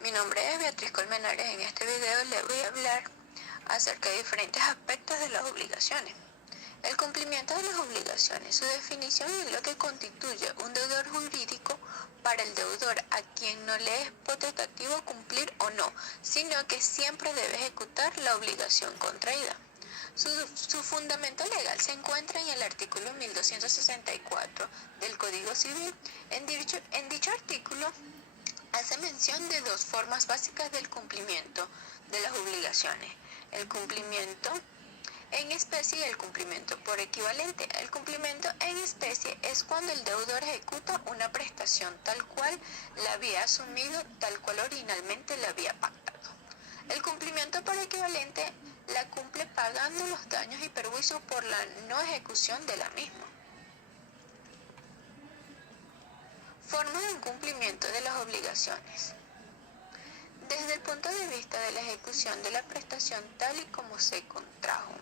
Mi nombre es Beatriz Colmenares. En este video le voy a hablar acerca de diferentes aspectos de las obligaciones. El cumplimiento de las obligaciones, su definición es lo que constituye un deudor jurídico para el deudor a quien no le es potestativo cumplir o no, sino que siempre debe ejecutar la obligación contraída. Su fundamento legal se encuentra en el artículo 1264 del Código Civil. En dicho artículo hace mención de dos formas básicas del cumplimiento de las obligaciones: el cumplimiento en especie y el cumplimiento por equivalente. El cumplimiento en especie es cuando el deudor ejecuta una prestación tal cual la había asumido, tal cual originalmente la había pactado. El cumplimiento por equivalente la cumple pagando los daños y perjuicios por la no ejecución de la misma. Formas de incumplimiento de las obligaciones. Desde el punto de vista de la ejecución de la prestación tal y como se contrajo.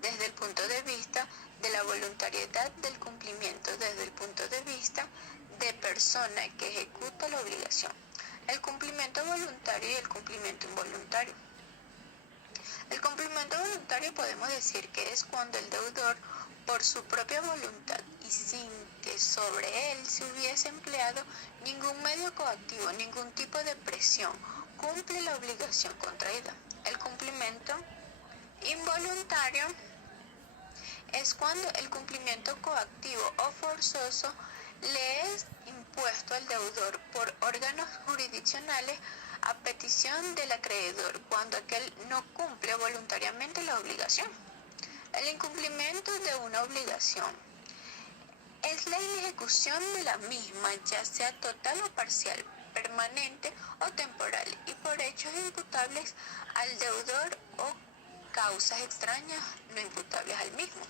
Desde el punto de vista de la voluntariedad del cumplimiento, desde el punto de vista de persona que ejecuta la obligación. El cumplimiento voluntario y el cumplimiento involuntario. El cumplimiento voluntario podemos decir que es cuando el deudor, por su propia voluntad y sin que sobre él se hubiese empleado ningún medio coactivo, ningún tipo de presión, cumple la obligación contraída. El cumplimiento involuntario es cuando el cumplimiento coactivo o forzoso le es impuesto al deudor por órganos jurisdiccionales a petición del acreedor, cuando aquel no cumple voluntariamente la obligación. El incumplimiento de una obligación es la inejecución de la misma, ya sea total o parcial, permanente o temporal, y por hechos imputables al deudor o causas extrañas no imputables al mismo.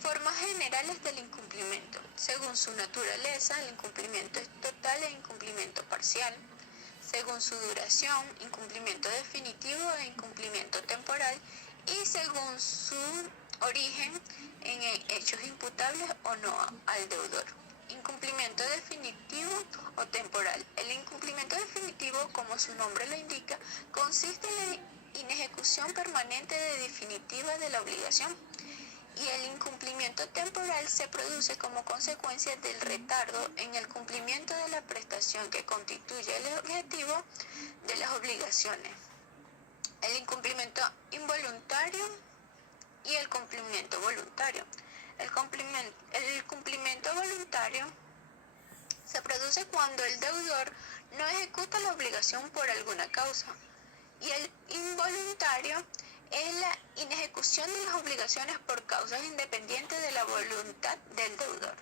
Formas generales del incumplimiento. Según su naturaleza, el incumplimiento es total e incumplimiento parcial. Según su duración, incumplimiento definitivo e incumplimiento temporal. Y según su origen, en hechos imputables o no al deudor. Incumplimiento definitivo o temporal. El incumplimiento definitivo, como su nombre lo indica, consiste en la inejecución permanente de definitiva de la obligación. Y el incumplimiento temporal se produce como consecuencia del retardo en el cumplimiento de la prestación que constituye el objetivo de las obligaciones. El incumplimiento involuntario y el cumplimiento voluntario. El cumplimiento voluntario se produce cuando el deudor no ejecuta la obligación por alguna causa, y el involuntario es la inejecución de las obligaciones por causas independientes de la voluntad del deudor.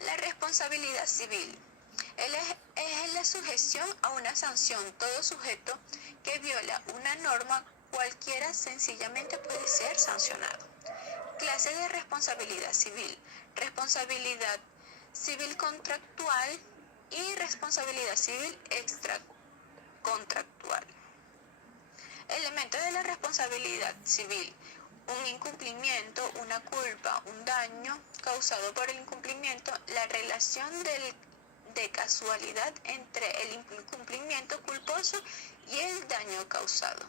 La responsabilidad civil es la sujeción a una sanción. Todo sujeto que viola una norma cualquiera sencillamente puede ser sancionado. Clases de responsabilidad civil: responsabilidad civil contractual y responsabilidad civil extracontractual. Elementos de la responsabilidad civil: un incumplimiento, una culpa, un daño causado por el incumplimiento, la relación de casualidad entre el incumplimiento culposo y el daño causado.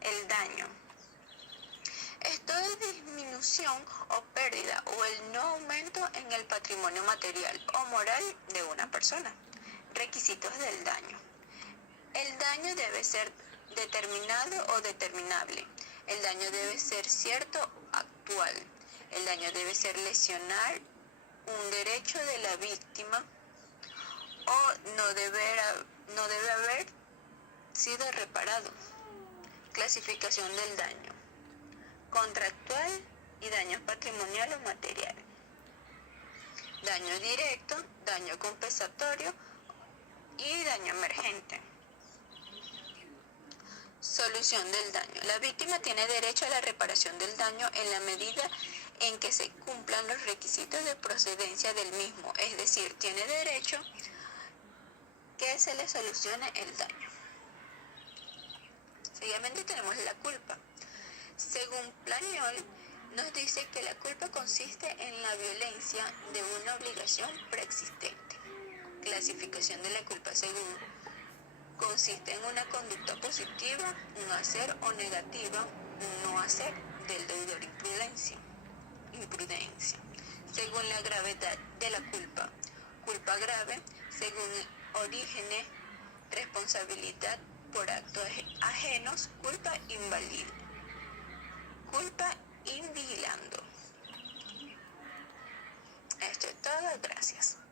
El daño. Esto es disminución o pérdida o el no aumento en el patrimonio material o moral de una persona. Requisitos del daño. El daño debe ser determinado o determinable. El daño debe ser cierto o actual. El daño debe ser lesionar un derecho de la víctima o no debe haber sido reparado. Clasificación del daño: contractual y daño patrimonial o material. Daño directo, daño compensatorio y daño emergente. Solución del daño. La víctima tiene derecho a la reparación del daño en la medida en que se cumplan los requisitos de procedencia del mismo, es decir, tiene derecho que se le solucione el daño. Seguidamente tenemos la culpa. Según Planiol, nos dice que la culpa consiste en la violencia de una obligación preexistente. clasificación de la culpa según consiste en una conducta positiva, un hacer, o negativa, un no hacer del deudor, imprudencia. Según la gravedad de la culpa: culpa grave, según orígenes, responsabilidad por actos ajenos, culpa inválida, culpa invigilando. Esto es todo, gracias.